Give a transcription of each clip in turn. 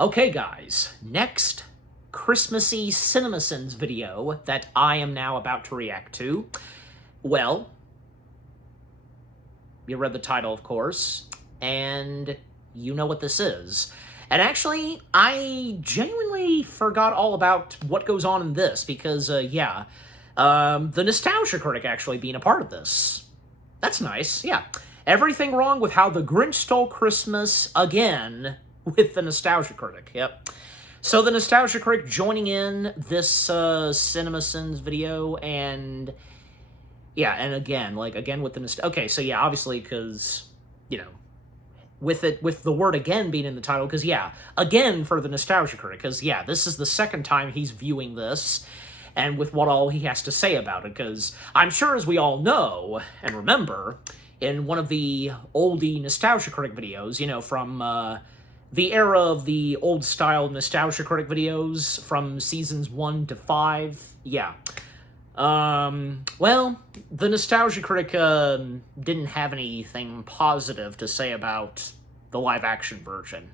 Okay, guys, next Christmassy CinemaSins video that I am now about to react to. Well, you read the title, of course, and you know what this is. And actually, I genuinely forgot all about what goes on in this because, the Nostalgia Critic actually being a part of this. That's nice, yeah. Everything wrong with how the Grinch stole Christmas again with the Nostalgia Critic, yep. So the Nostalgia Critic joining in this CinemaSins video, and yeah, and again with the okay, so yeah, obviously because, you know, with the word again being in the title, because yeah, again for the Nostalgia Critic, because yeah, this is the second time he's viewing this, and with what all he has to say about it, because I'm sure, as we all know and remember, in one of the oldie Nostalgia Critic videos, you know, from the era of the old-style Nostalgia Critic videos from seasons 1 to 5, yeah. Well, the Nostalgia Critic didn't have anything positive to say about the live-action version.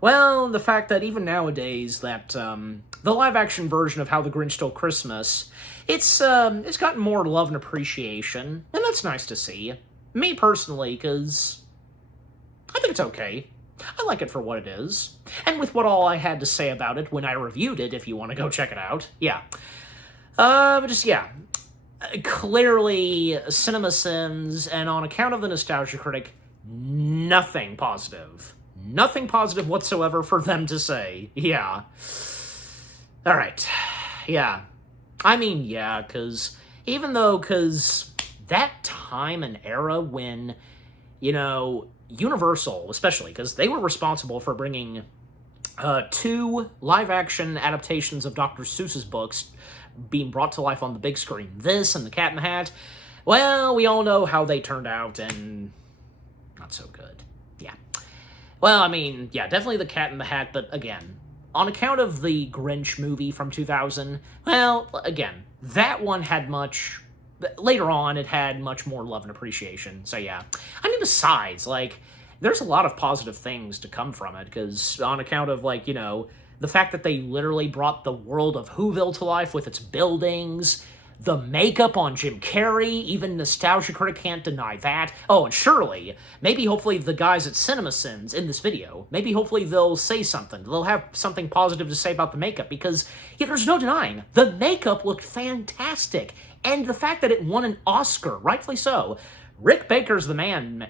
Well, the fact that even nowadays that the live-action version of How the Grinch Stole Christmas, it's gotten more love and appreciation, and that's nice to see. Me personally, because I think it's okay. I like it for what it is. And with what all I had to say about it when I reviewed it, if you want to go check it out, yeah. But just, yeah. Clearly, CinemaSins, and on account of the Nostalgia Critic, nothing positive. Nothing positive whatsoever for them to say. Yeah. Alright. Yeah. I mean, yeah, because that time and era when, you know, Universal, especially, because they were responsible for bringing 2 live-action adaptations of Dr. Seuss's books being brought to life on the big screen. This and The Cat in the Hat. Well, we all know how they turned out, and not so good. Yeah. Well, I mean, yeah, definitely The Cat in the Hat, but again, on account of the Grinch movie from 2000, well, again, that one had much... Later on, it had much more love and appreciation, so yeah. I mean, besides, like, there's a lot of positive things to come from it, because on account of, like, you know, the fact that they literally brought the world of Whoville to life with its buildings, the makeup on Jim Carrey, even Nostalgia Critic can't deny that. Oh, and surely, maybe hopefully the guys at CinemaSins in this video, maybe hopefully they'll say something. They'll have something positive to say about the makeup, because, yeah, there's no denying, the makeup looked fantastic. And the fact that it won an Oscar, rightfully so. Rick Baker's the man,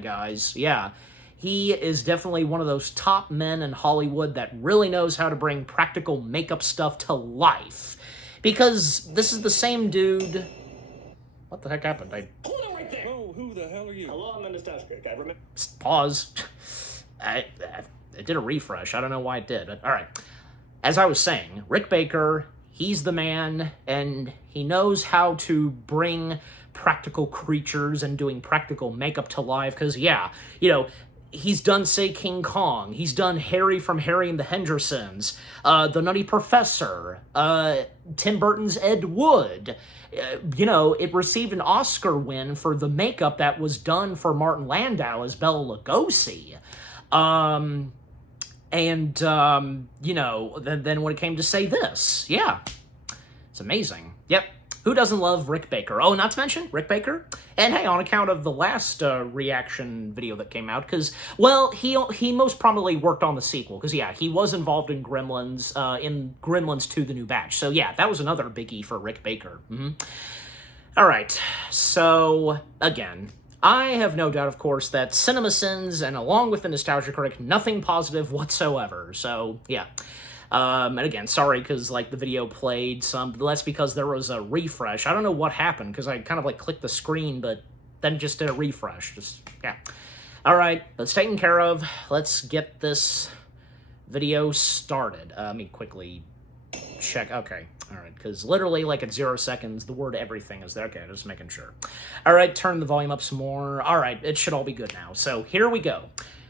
guys. Yeah. He is definitely one of those top men in Hollywood that really knows how to bring practical makeup stuff to life. Because this is the same dude... What the heck happened? Hold on right there! Oh, who the hell are you? Hello, I'm the Nostalgia Critic. I remember... Pause. It did a refresh. I don't know why it did. All right. As I was saying, Rick Baker... He's the man, and he knows how to bring practical creatures and doing practical makeup to life, because, yeah, you know, he's done, say, King Kong, he's done Harry from Harry and the Hendersons, The Nutty Professor, Tim Burton's Ed Wood. You know, it received an Oscar win for the makeup that was done for Martin Landau as Bela Lugosi. You know, then when it came to say this, yeah, it's amazing. Yep. Who doesn't love Rick Baker? Oh, not to mention Rick Baker. And hey, on account of the last reaction video that came out, because, well, he most probably worked on the sequel, because, yeah, he was involved in Gremlins 2, The New Batch. So, yeah, that was another biggie for Rick Baker. All right, so, again... I have no doubt, of course, that CinemaSins, and along with the Nostalgia Critic, nothing positive whatsoever. So, yeah. And again, sorry, because, like, the video played some, but that's because there was a refresh. I don't know what happened, because I kind of, like, clicked the screen, but then just did a refresh. Just, yeah. All right, that's taken care of. Let's get this video started. Let me quickly check. Okay. All right, because literally, like, at 0 seconds, the word everything is there. Okay, just making sure. All right, turn the volume up some more. All right, it should all be good now. So here we go.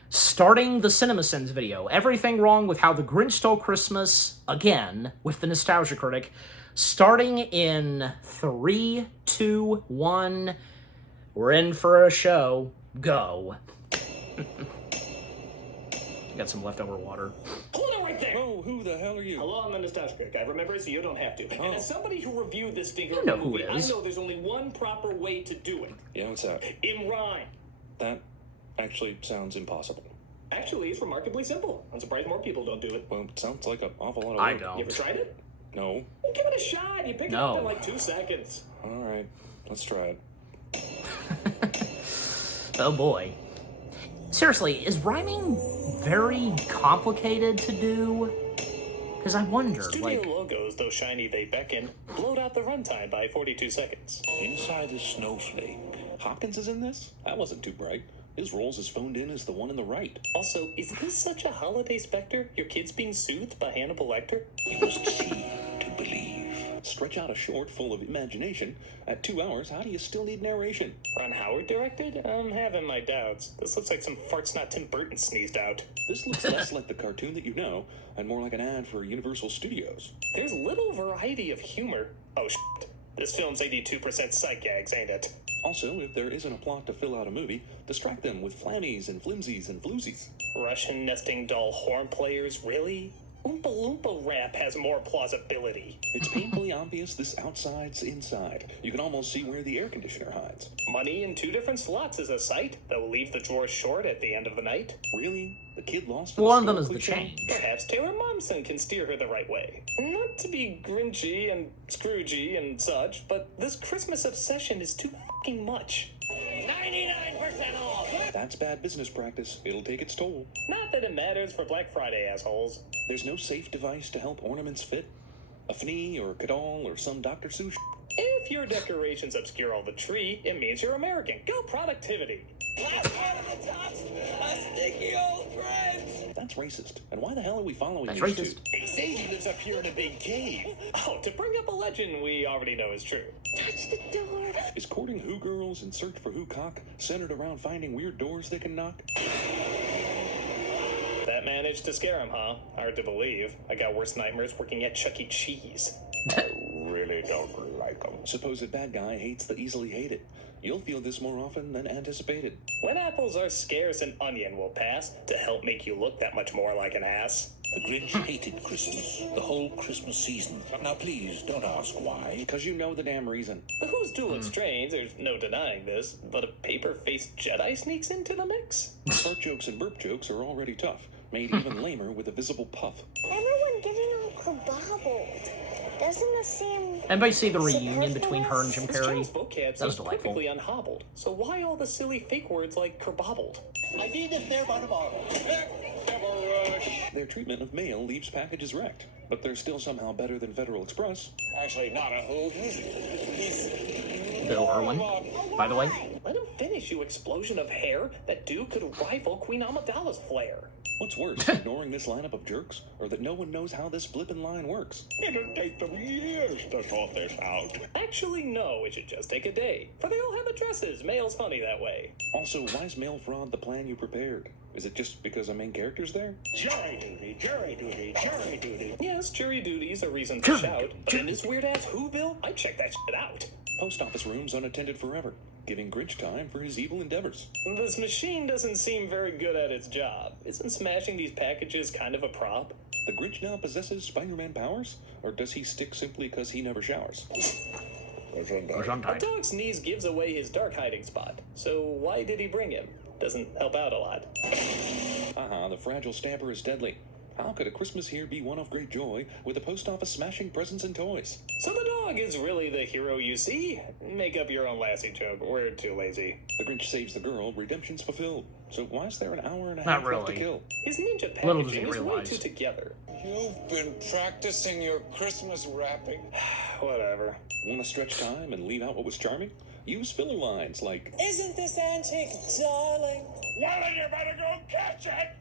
Starting the CinemaSins video. Everything wrong with How the Grinch Stole Christmas, again, with the Nostalgia Critic. Starting in 3, 2, 1. We're in for a show. Go. Got some leftover water. Hold it right there! Oh, who the hell are you? Hello, I'm Anastasia. I remember, so you don't have to. And as somebody who reviewed this stinker You know who movie, it I is. know there's only one proper way to do it. Yeah, what's that? In rhyme. That actually sounds impossible. Actually, it's remarkably simple. I'm surprised more people don't do it. Well, it sounds like an awful lot of work. I You don't. ever tried it? No. Well, give it a shot. You pick it No. up in like 2 seconds. All right, let's try it. Oh boy. Seriously, is rhyming very complicated to do? Because I wonder, Studio like... logos, though shiny they beckon, blowed out the runtime by 42 seconds. Inside the snowflake. Hopkins is in this? That wasn't too bright. His role's as phoned in as the one on the right. Also, is this such a holiday specter? Your kid's being soothed by Hannibal Lecter? You must see to believe. Stretch out a short full of imagination. At 2 hours, how do you still need narration? Ron Howard directed? I'm having my doubts. This looks like some fart snot Tim Burton sneezed out. This looks less like the cartoon that you know, and more like an ad for Universal Studios. There's little variety of humor. Oh, shit. This film's 82% sight gags, ain't it? Also, if there isn't a plot to fill out a movie, distract them with flammies and flimsies and floozies. Russian nesting doll horn players, really? Oompa Loompa rap has more plausibility. It's painfully obvious this outside's inside. You can almost see where the air conditioner hides. Money in 2 different slots is a sight that will leave the drawer short at the end of the night. Really? The kid lost? Well, one of them is the change. Perhaps Taylor Momsen can steer her the right way. Not to be Grinchy and Scroogey and such, but this Christmas obsession is too fucking much. 99% off! That's bad business practice. It'll take its toll. Not that it matters for Black Friday, assholes. There's no safe device to help ornaments fit? A fnee or a cadol or some Dr. Seuss? If your decorations obscure all the tree, it means you're American. Go productivity! Last one of the tops, a sticky old Grinch. That's racist. And why the hell are we following That's these racist. two? Sadie lives up here in a big cave. Oh, to bring up a legend we already know is true. Touch the door. Is courting who girls and search for who cock centered around finding weird doors they can knock? That managed to scare him, huh? Hard to believe. I got worse nightmares working at Chuck E. Cheese. Really don't like them. Supposed bad guy hates the easily hated. You'll feel this more often than anticipated. When apples are scarce, an onion will pass to help make you look that much more like an ass. The Grinch hated Christmas, the whole Christmas season. Now please, don't ask why. Because you know the damn reason. The Who's do look strange, there's no denying this, but a paper-faced Jedi sneaks into the mix? Fart jokes and burp jokes are already tough, made even lamer with a visible puff. Everyone getting all kabobbled. Doesn't it seem... Anybody see the reunion between her and Jim This Carrey? child's vocab That was seems delightful. perfectly unhobbled, so why all the silly fake words like kerbobbled? I need this there by tomorrow. Their treatment of mail leaves packages wrecked, but they're still somehow better than Federal Express. Actually, not a who. He's Bill Irwin, by the way. Let him finish, you explosion of hair. That dude could rival Queen Amidala's flair. What's worse, ignoring this lineup of jerks, or that no one knows how this blippin' line works? It'll take them years to sort this out. Actually, no, it should just take a day. For they all have addresses. Mail's funny that way. Also, why's mail fraud the plan you prepared? Is it just because a main character's there? Jury duty, jury duty, jury duty. Yes, jury duty's a reason to Jury shout, but in this weird-ass Who bill, I'd check that shit out. Post office rooms unattended forever, giving Grinch time for his evil endeavors. This machine doesn't seem very good at its job. Isn't smashing these packages kind of a prop? The Grinch now possesses Spider-Man powers? Or does he stick simply because he never showers? A Gesundheit. dog sneeze gives away his dark hiding spot, so why did he bring him? Doesn't help out a lot. Haha, the fragile stamper is deadly. How could a Christmas here be one of great joy with the post office smashing presents and toys? So the dog is really the hero you see? Make up your own Lassie joke. We're too lazy. The Grinch saves the girl, redemption's fulfilled. So why is there an hour and a Not half left to really. kill? His ninja Little does he packaging is way realize. too together. You've been practicing your Christmas rapping. Whatever. Want to stretch time and leave out what was charming? Use filler lines like, Isn't this antique, darling? Well, then you better go catch it!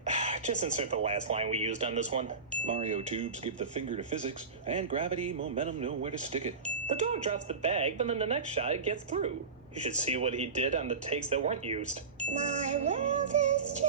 Just insert the last line we used on this one. Mario tubes give the finger to physics, and gravity, momentum know where to stick it. The dog drops the bag, but in the next shot it gets through. You should see what he did on the takes that weren't used. My world is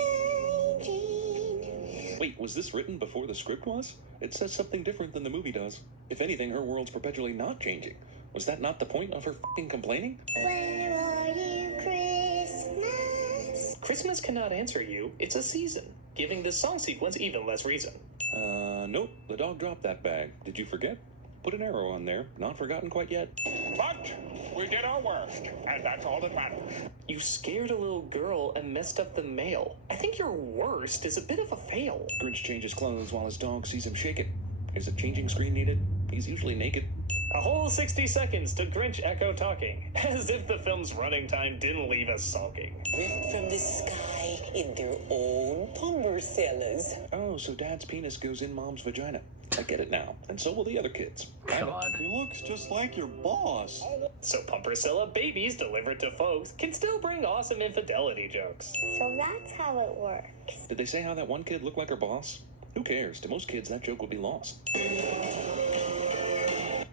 changing. Wait, was this written before the script was? It says something different than the movie does. If anything, her world's perpetually not changing. Was that not the point of her f***ing complaining? Where are you, Christmas? Christmas cannot answer you. It's a season. giving this song sequence even less reason. Nope. The dog dropped that bag. Did you forget? Put an arrow on there. Not forgotten quite yet. But we did our worst, and that's all that matters. You scared a little girl and messed up the mail. I think your worst is a bit of a fail. Grinch changes clothes while his dog sees him shake it. Is a changing screen needed? He's usually naked. A whole 60 seconds to Grinch echo talking, as if the film's running time didn't leave us sulking. Ripped from the sky in their own lumber cellars. Oh, so Dad's penis goes in Mom's vagina. I get it now. And so will the other kids. God. He looks just like your boss. So Pumpercella babies delivered to folks can still bring awesome infidelity jokes. So that's how it works. Did they say how that one kid looked like her boss? Who cares? To most kids, that joke would be lost.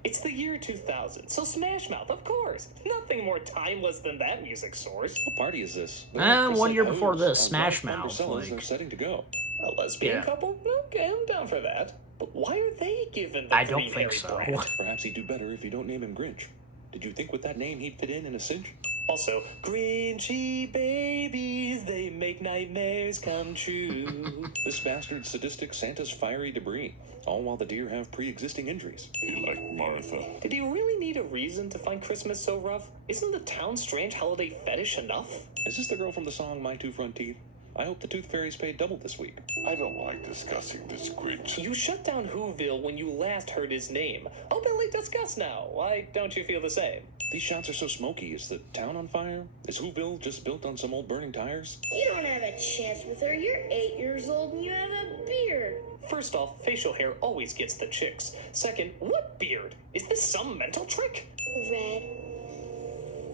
It's the year 2000, so Smash Mouth, of course. Nothing more timeless than that music source. What party is this? 1 year before this, Hose Smash and Mouth, Pumpercellas like- are setting to go. A lesbian Yeah. couple? Okay, I'm down for that. But why are they given the I don't green think hairy so. brat? Perhaps he'd do better if you don't name him Grinch. Did you think with that name he'd fit in a cinch? Also, Grinchy babies, they make nightmares come true. This bastard sadistic Santa's fiery debris, all while the deer have pre-existing injuries. He liked Martha. Did he really need a reason to find Christmas so rough? Isn't the town's strange holiday fetish enough? Is this the girl from the song My Two Front Teeth? I hope the Tooth Fairies paid double this week. I don't like discussing this, Grinch. You shut down Whoville when you last heard his name. Openly discuss now. Why don't you feel the same? These shots are so smoky. Is the town on fire? Is Whoville just built on some old burning tires? You don't have a chance with her. You're 8 years old and you have a beard. First off, facial hair always gets the chicks. Second, what beard? Is this some mental trick? Red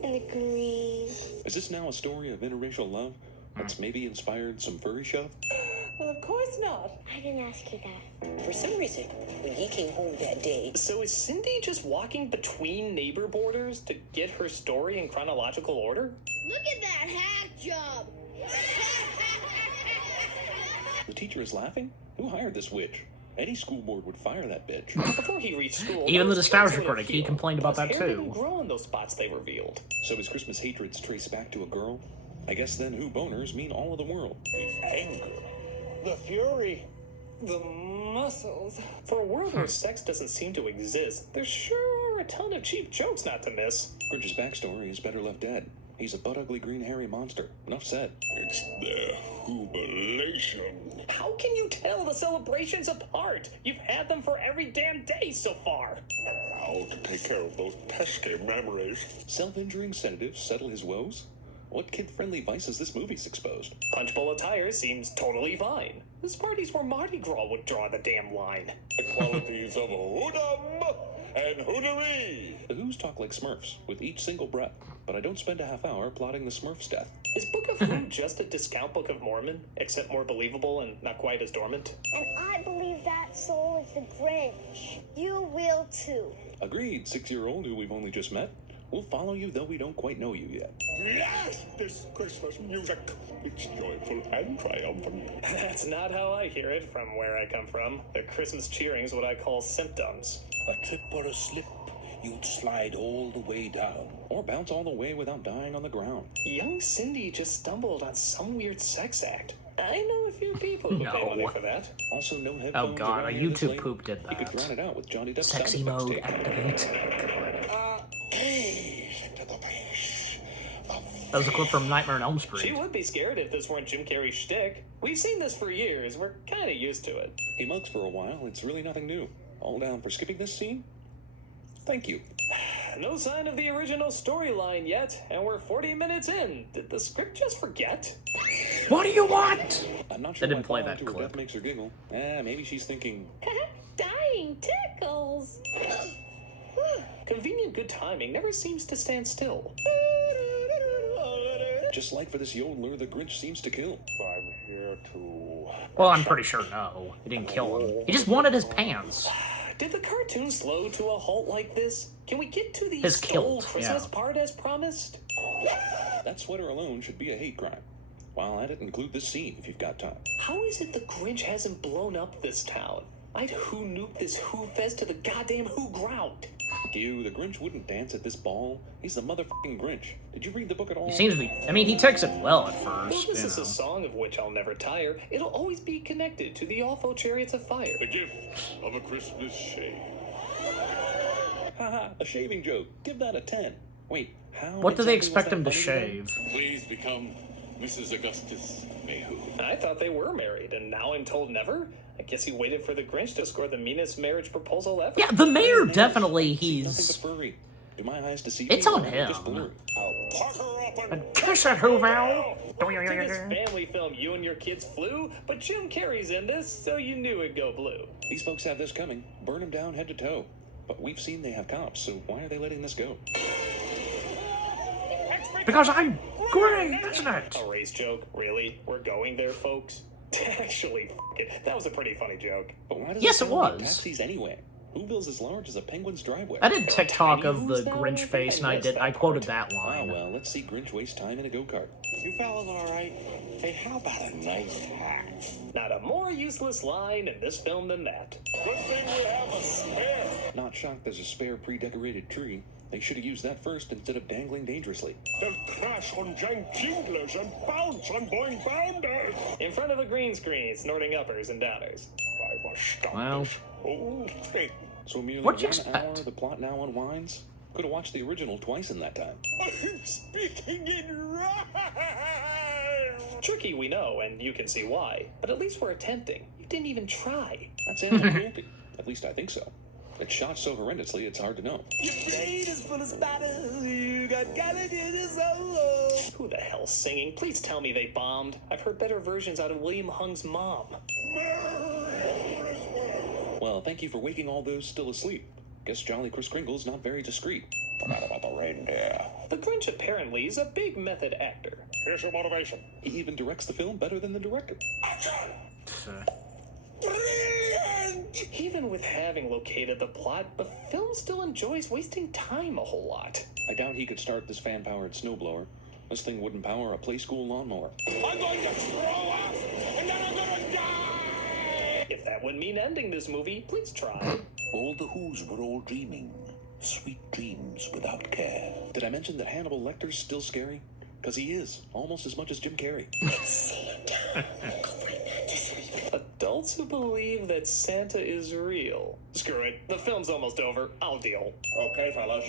and the green. Is this now a story of interracial love that's maybe inspired some furry shove? Well, of course not. I didn't ask you that. For some reason, when he came home that day, So is Cindy just walking between neighbor borders to get her story in chronological order? Look at that hack job. The teacher is laughing? Who hired this witch? Any school board would fire that bitch. Before he reached school, Even the those nostalgia kids would critic, he appeal. complained about Plus, that hair too. didn't grow in those spots they revealed. So his Christmas hatreds trace back to a girl? I guess then who boners mean all of the world. Anger. The fury. the muscles. For a world where sex doesn't seem to exist, there sure are a ton of cheap jokes not to miss. Grinch's backstory is better left dead. He's a butt-ugly green hairy monster. Enough said. It's their jubilation. How can you tell the celebrations apart? You've had them for every damn day so far. How to take care of those pesky memories. Self-injuring sedatives settle his woes? What kid-friendly vices this movie's exposed? Punch bowl attire seems totally fine. This party's where Mardi Gras would draw the damn line. The qualities of hoodum and hoodery. The Who's talk like Smurfs, with each single breath, but I don't spend a half hour plotting the Smurf's death. Is Book of Who just a discount Book of Mormon, except more believable and not quite as dormant? And I believe that soul is the Grinch. You will too. Agreed, 6-year-old who we've only just met. We'll follow you, though we don't quite know you yet. Yes, this Christmas music. It's joyful and triumphant. That's not how I hear it from where I come from. The Christmas cheering's what I call symptoms. A trip or a slip, you'd slide all the way down. Or bounce all the way without dying on the ground. Young Cindy just stumbled on some weird sex act. I know a few people who pay No. money for that. Also, no Oh headphones. god, a around here this YouTube late. poop did You could drown that. it out with Johnny Depp's Sexy sound effects mode tape. activate. Gaze into the face of That was a clip from Nightmare on Elm She Street. would be scared if this weren't Jim Carrey's shtick. We've seen this for years. We're kind of used to it. He mugs for a while. It's really nothing new. All down for skipping this scene? Thank you. No sign of the original storyline yet, and we're 40 minutes in. Did the script just forget? What do you want? I'm not sure They didn't why play falling that to her clip. death makes her giggle. Maybe she's thinking, Dying tickles. Convenient good timing never seems to stand still. just like for this yodeler, the Grinch seems to kill. I'm here to... Well, I'm pretty sure no. He didn't kill him. He just wanted his pants. Did the cartoon slow to a halt like this? Can we get to the His stole kilt, Christmas yeah. part as promised? That sweater alone should be a hate crime. Well, I'd include this scene if you've got time. How is it the Grinch hasn't blown up this town? I'd who nuked this Who Fest to the goddamn Who ground. You, the Grinch wouldn't dance at this ball. He's the motherfucking Grinch. Did you read the book at all? He seems to be. I mean, he takes it well at Well, first. this You is know. a song of which I'll never tire. It'll always be connected to the awful chariots of fire. The gift of a Christmas shave. Haha, a shaving joke. Give that a 10. Wait, how? What do they exactly was expect that him to funny again? shave? Please become Mrs. Augustus Mayhew. I thought they were married, and now I'm told never? I guess he waited for the Grinch to score the meanest marriage proposal ever. Yeah, the mayor Nails. definitely. See nothing He's. but furry. Do my eyes deceive It's me, on or am I him. just blurry? I'll pucker up and Kiss it, Hooval. To this family film, you and your kids flew, but Jim Carrey's in this, so you knew it'd go blue. These folks have this coming. Burn them down head to toe. But we've seen they have cops, so why are they letting this go? Because I'm great, isn't it? A race joke? Really? We're going there, folks? Actually, f it. That was a pretty funny joke. But why does Yes, it sound like was. taxis anyway? Whoville's as large as a penguin's driveway. I did TikTok tiny of the who's now? Grinch face, and I missed I that quoted part. that Ah, line. well, let's see Grinch waste time in a go-kart. You fellas all right? Hey, how about a nice hat? Not a more useless line in this film than that. good thing we have a spare. Not shocked there's a spare pre-decorated tree. They should have used that first instead of dangling dangerously. They'll crash on jank jinglers and bounce on boing bounders. In front of a green screen, snorting uppers and downers. I must stop Well. this whole thing. So merely What'd you 1 expect? hour, the plot now unwinds? Could have watched the original twice in that time. I'm speaking in rhyme. Tricky, we know, and you can see why. But at least we're attempting. You didn't even try. That's animal cruelty. At least I think so. It's shot so horrendously, it's hard to know. Who the hell's singing? Please tell me they bombed. I've heard better versions out of William Hung's mom. Well, thank you for waking all those still asleep. Guess Jolly Kris Kringle's not very discreet. Forgot about the reindeer. The Grinch apparently is a big method actor. Here's your motivation. He even directs the film better than the director. Brilliant! Even with having located the plot, the film still enjoys wasting time a whole lot. I doubt he could start this fan-powered snowblower. This thing wouldn't power a play school lawnmower. I'm going to throw up, and then I'm gonna die! If that would mean ending this movie, please try. All the Who's were all dreaming. Sweet dreams without care. Did I mention that Hannibal Lecter's still scary? Because he is, almost as much as Jim Carrey. Adults who believe that Santa is real. Screw it. The film's almost over. I'll deal. Okay, fellas.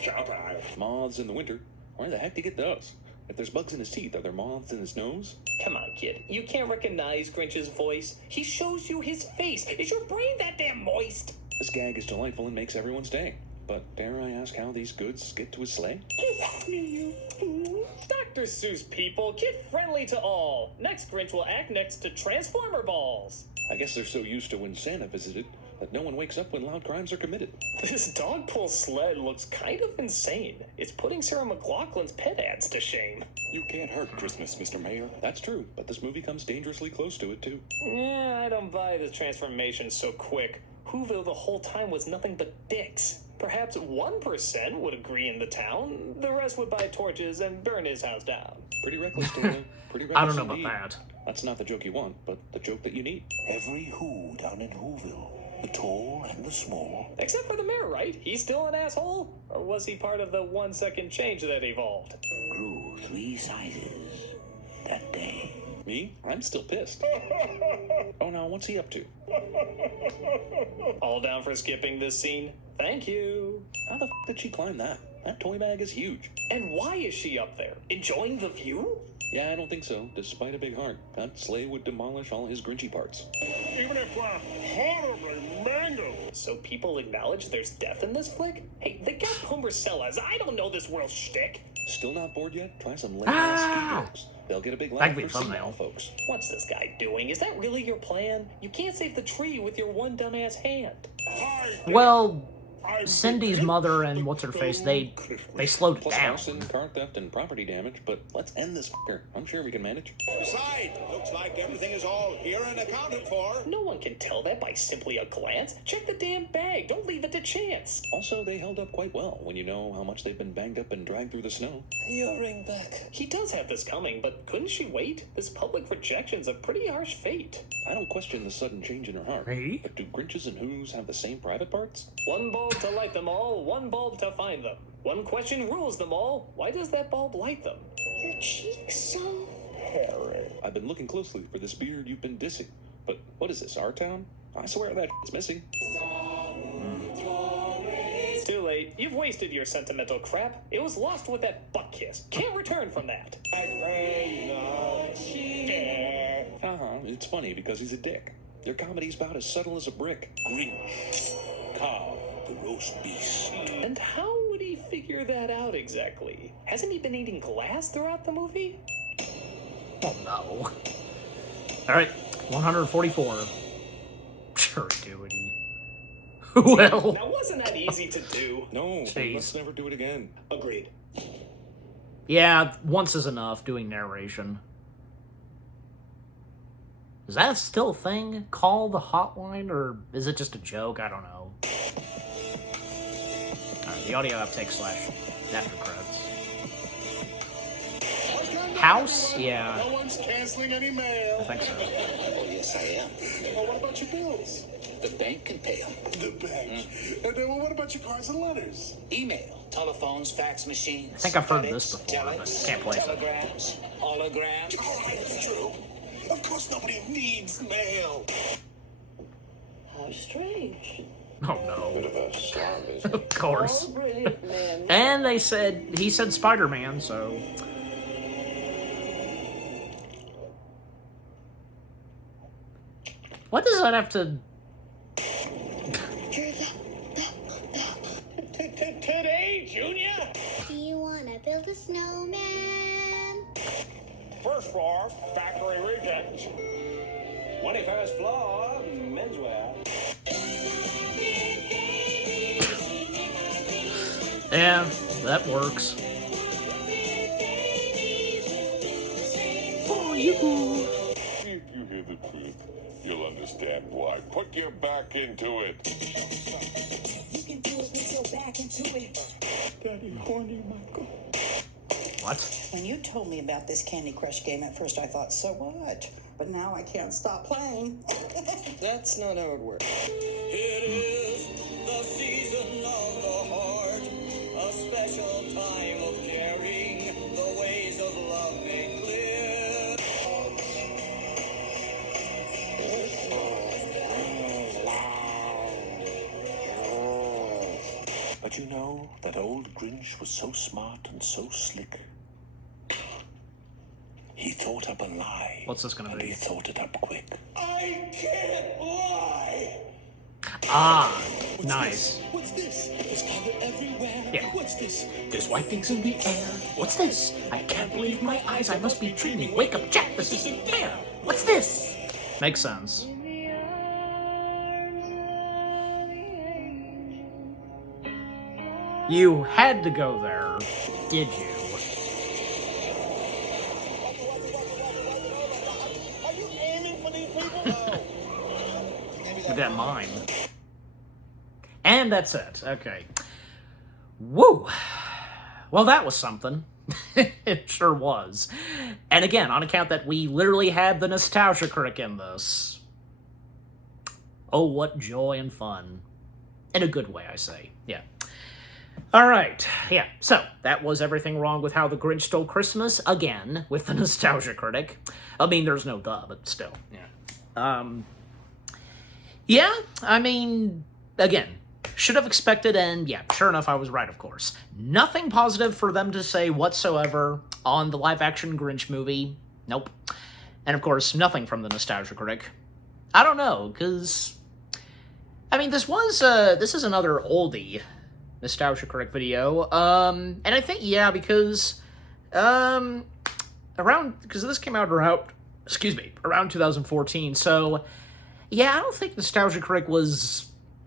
Chow time. Moths in the winter. Where the heck do you get those? If there's bugs in his teeth, are there moths in his nose? Come on, kid. You can't recognize Grinch's voice. He shows you his face. Is your brain that damn moist? This gag is delightful and makes everyone's day. But dare I ask how these goods get to his sleigh? Kiss me, you fool. Dr. Seuss people, kid friendly to all. Next Grinch will act next to Transformer balls. I guess they're so used to when Santa visited that no one wakes up when loud crimes are committed. This dog pull sled looks kind of insane. It's putting Sarah McLachlan's pet ads to shame. You can't hurt Christmas, Mr. Mayor. That's true, but this movie comes dangerously close to it, too. Yeah, I don't buy this transformation so quick. Whoville the whole time was nothing but dicks. Perhaps 1% would agree in the town. The rest would buy torches and burn his house down. Pretty reckless, Taylor. Pretty reckless I don't know about indeed. that. That's not the joke you want, but the joke that you need. Every Who down in Whoville, the tall and the small. Except for the mayor, right? He's still an asshole? Or was he part of the 1 second change that evolved? Grew 3 sizes that day. Me? I'm still pissed. Oh, now what's he up to? All down for skipping this scene? Thank you. How the f did she climb that? That toy bag is huge. And why is she up there? Enjoying the view? Yeah, I don't think so, despite a big heart. That sleigh would demolish all his Grinchy parts. Even if we're horribly mangled. So people acknowledge there's death in this flick? Hey, they got Pumbercellas. I don't know this world shtick. Still not bored yet? Try some lame-ass ski jokes. They'll get a big laugh That'd be for fun, senile though. folks. What's this guy doing? Is that really your plan? You can't save the tree with your one dumbass hand. Well, Cindy's mother and what's-her-face, they slowed it Plus down. arson, car theft, and property damage, but let's end this f***er. I'm sure we can manage. Besides, looks like everything is all here and accounted for. No one can tell that by simply a glance. Check the damn bag. Don't leave it to chance. Also, they held up quite well when you know how much they've been banged up and dragged through the snow. Your ring back. He does have this coming, but couldn't she wait? This public rejection's a pretty harsh fate. I don't question the sudden change in her heart. Hey? But do Grinches and Who's have the same private parts? One ball bulb to light them all, one bulb to find them. One question rules them all. Why does that bulb light them? Your cheeks so Harry. I've been looking closely for this beard you've been dissing. But what is this, our town? I swear that is missing. It's too late. You've wasted your sentimental crap. It was lost with that butt kiss. Can't return from that. It's funny because he's a dick. Their comedy's about as subtle as a brick. Grinch. Carve the roast beast. And how would he figure that out exactly? Hasn't he been eating glass throughout the movie? Oh no. Alright, 144. Sure, duty. Well. Now, wasn't that easy to do? No, Jeez. let's never do it again. Agreed. Yeah, once is enough doing narration. Is that still a thing? Call the hotline, or is it just a joke? I don't know. Alright, the audio uptake / after credits. House? Yeah. No one's canceling any mail. I think so. Oh, yes, I am. Well, what about your bills? The bank can pay them. The bank. And then, well, what about your cards and letters? Email, telephones, fax machines. I think I've heard FedEx, this before, but telex, can't place it. telegrams, holograms. All right, it's true. Of course, nobody needs mail. How strange. Oh no. Bit of a slob, isn't Of it? course. All brilliant men. And he said Spider-Man, so... What does that have to... Today, Junior. Do you want to build a snowman? First floor, factory rejects. 21st floor, menswear. Yeah, that works. For you. If you hear the truth, you'll understand why. Put your back into it. You can do it with your back into it. Daddy, horny Michael. What? When you told me about this Candy Crush game, at first I thought, so what? But now I can't stop playing. That's not how it works. It is the season of the heart, a special time of caring, the ways of love made clear. But you know, that old Grinch was so smart and so slick. He thought up a lie. What's this gonna and be? he thought it up quick. I can't lie. Ah, nice. What's this? It's color everywhere. Yeah. What's this? There's white things in the air. What's this? I can't believe my eyes. I must be dreaming. Wake up, Jack. This isn't fair. What's this? Makes sense. You had to go there, did you? Are you aiming for these people? Look at that mime. And that's it. Okay. Woo! Well, that was something. It sure was. And again, on account that we literally had the nostalgia critic in this. Oh, what joy and fun. In a good way, I say. Yeah. Alright, yeah, so that was everything wrong with How the Grinch Stole Christmas, again, with the Nostalgia Critic. I mean, there's no duh, but still, yeah. Yeah, I mean, again, should have expected, and yeah, sure enough, I was right, of course. Nothing positive for them to say whatsoever on the live-action Grinch movie. Nope. And of course, nothing from the Nostalgia Critic. I don't know, because... I mean, this is another oldie Nostalgia Critic video, and I think, yeah, because, because this came out around 2014, so, yeah, I don't think Nostalgia Critic was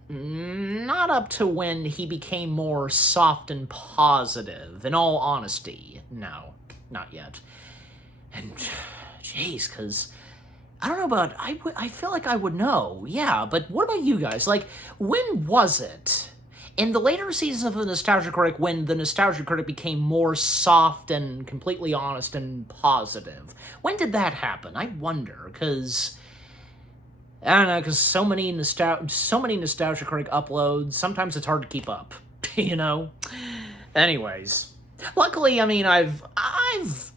not up to when he became more soft and positive, in all honesty. No, not yet. And, jeez, because... I don't know about... I feel like I would know, yeah, but what about you guys? Like, when was it? In the later seasons of the Nostalgia Critic, when the Nostalgia Critic became more soft and completely honest and positive. When did that happen? I wonder, because... I don't know, because so many Nostalgia Critic uploads, sometimes it's hard to keep up, you know? Anyways. Luckily, I mean, I have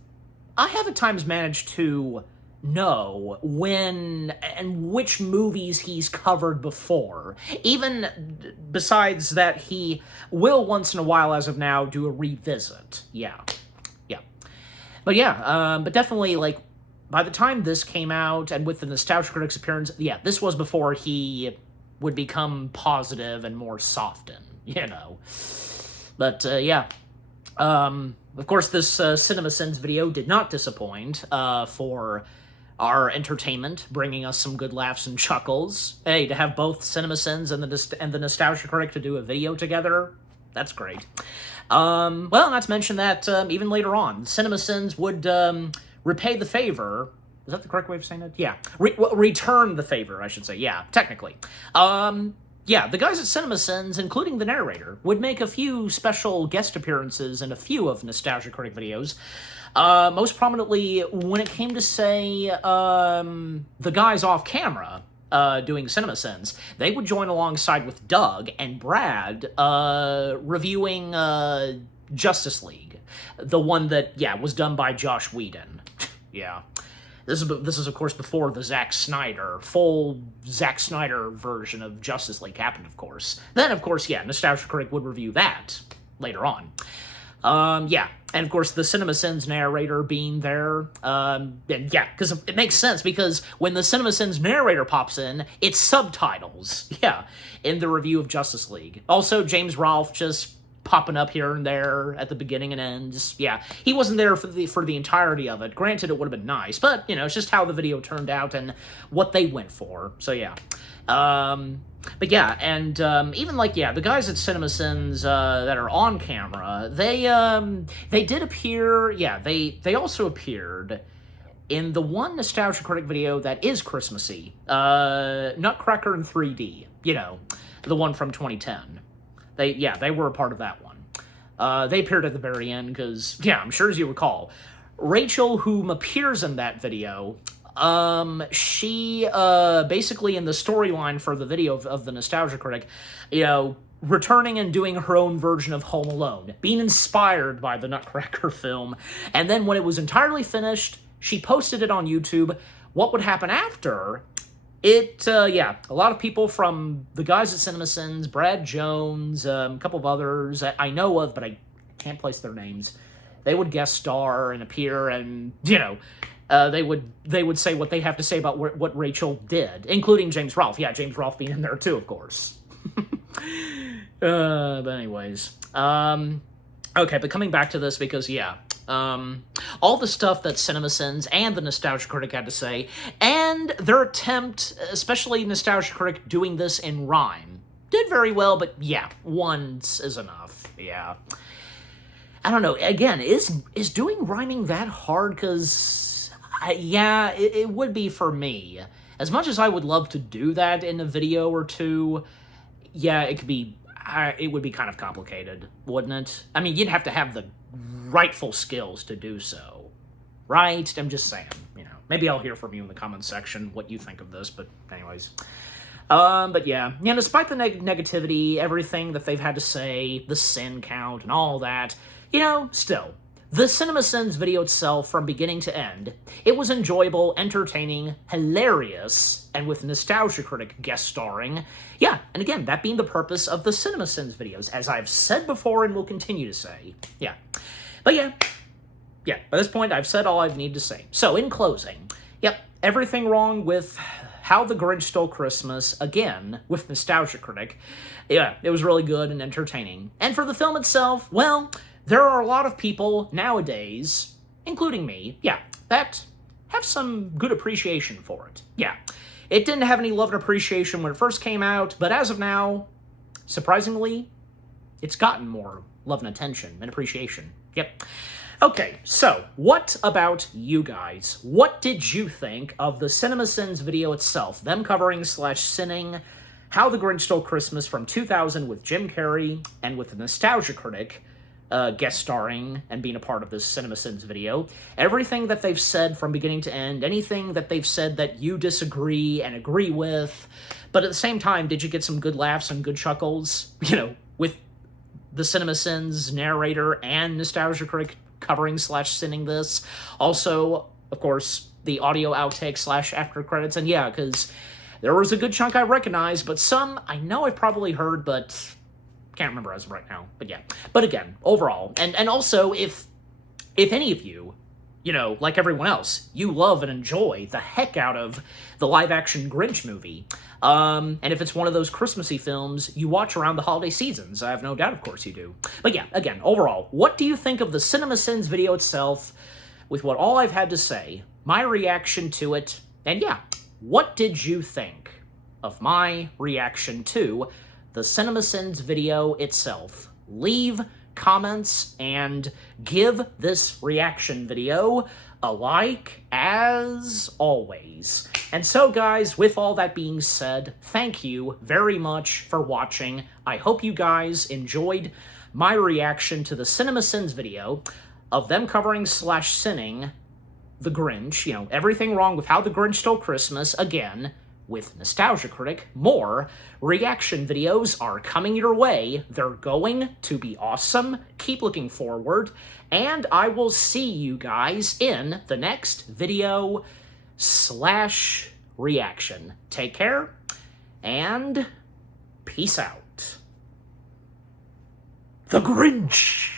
at times managed to know when and which movies he's covered before. Even besides that, he will once in a while, as of now, do a revisit. Yeah. But yeah, but definitely, like, by the time this came out, and with the Nostalgia Critic's appearance, yeah, this was before he would become positive and more softened, you know. But, yeah. Of course, this CinemaSins video did not disappoint for our entertainment, bringing us some good laughs and chuckles. Hey, to have both CinemaSins and the Nostalgia Critic to do a video together, that's great. Well, not to mention that even later on, CinemaSins would repay the favor. Is that the correct way of saying it? Yeah. Return the favor, I should say. Yeah, technically. Yeah, the guys at CinemaSins, including the narrator, would make a few special guest appearances in a few of Nostalgia Critic videos. Most prominently, when it came to, say, the guys off camera doing CinemaSins, they would join alongside with Doug and Brad reviewing Justice League, the one that, yeah, was done by Joss Whedon. Yeah. This is, of course, before the full Zack Snyder version of Justice League happened, of course. Then, of course, yeah, Nostalgia Critic would review that later on. Yeah, and of course, the CinemaSins narrator being there, and yeah, because it makes sense, because when the CinemaSins narrator pops in, it's subtitles, yeah, in the review of Justice League. Also, James Rolfe just popping up here and there at the beginning and end. Just, yeah, he wasn't there for the entirety of it. Granted, it would have been nice, but, you know, it's just how the video turned out and what they went for. So, yeah. But, yeah, and even, like, yeah, the guys at CinemaSins that are on camera, they did appear, yeah, they also appeared in the one Nostalgia Critic video that is Christmassy, Nutcracker in 3D, you know, the one from 2010. They were a part of that one. They appeared at the very end because, yeah, I'm sure as you recall, Rachel, whom appears in that video, she, basically in the storyline for the video of the Nostalgia Critic, you know, returning and doing her own version of Home Alone, being inspired by the Nutcracker film, and then when it was entirely finished, she posted it on YouTube. What would happen after? Yeah, a lot of people from the guys at CinemaSins, Brad Jones, a couple of others I know of, but I can't place their names. They would guest star and appear, and, you know, they would say what they have to say about what Rachel did, including James Rolfe. Yeah, James Rolfe being in there too, of course. But anyways, okay, but coming back to this, because, yeah, all the stuff that CinemaSins and the Nostalgia Critic had to say, and their attempt, especially Nostalgia Critic doing this in rhyme, did very well, but yeah, once is enough, yeah. I don't know, again, is doing rhyming that hard? Because, yeah, it would be for me. As much as I would love to do that in a video or two, yeah, it would be kind of complicated, wouldn't it? I mean, you'd have to have the rightful skills to do so, right? I'm just saying, you know. Maybe I'll hear from you in the comments section what you think of this, but anyways. But yeah, despite the negativity, everything that they've had to say, the sin count and all that, you know, still, the CinemaSins video itself, from beginning to end, it was enjoyable, entertaining, hilarious, and with Nostalgia Critic guest starring. Yeah, and again, that being the purpose of the CinemaSins videos, as I've said before and will continue to say. Yeah. But yeah, by this point, I've said all I need to say. So, in closing, yep, everything wrong with How the Grinch Stole Christmas, again, with Nostalgia Critic. Yeah, it was really good and entertaining. And for the film itself, well, there are a lot of people nowadays, including me, yeah, that have some good appreciation for it. Yeah, it didn't have any love and appreciation when it first came out, but as of now, surprisingly, it's gotten more love and attention and appreciation. Yep. Okay, so what about you guys? What did you think of the CinemaSins video itself? Them covering / sinning How the Grinch Stole Christmas from 2000 with Jim Carrey and with the Nostalgia Critic guest starring and being a part of this CinemaSins video. Everything that they've said from beginning to end, anything that they've said that you disagree and agree with, but at the same time, did you get some good laughs and good chuckles, with the CinemaSins narrator and Nostalgia Critic covering/sinning this? Also, of course, the audio outtakes / after credits, and yeah, because there was a good chunk I recognized, but some I know I've probably heard, but can't remember as of right now. But yeah. But again, overall, and also, if any of you, like everyone else, you love and enjoy the heck out of the live-action Grinch movie, and if it's one of those Christmassy films you watch around the holiday seasons, I have no doubt, of course, you do. But yeah, again, overall, what do you think of the CinemaSins video itself, with what all I've had to say, my reaction to it, and yeah, what did you think of my reaction to the CinemaSins video itself? Leave comments and give this reaction video a like, as always. And so, guys, with all that being said, thank you very much for watching. I hope you guys enjoyed my reaction to the CinemaSins video of them covering / sinning the Grinch, everything wrong with How the Grinch Stole Christmas, again, with Nostalgia Critic. More reaction videos are coming your way. They're going to be awesome. Keep looking forward, and I will see you guys in the next video / reaction. Take care, and peace out. The Grinch!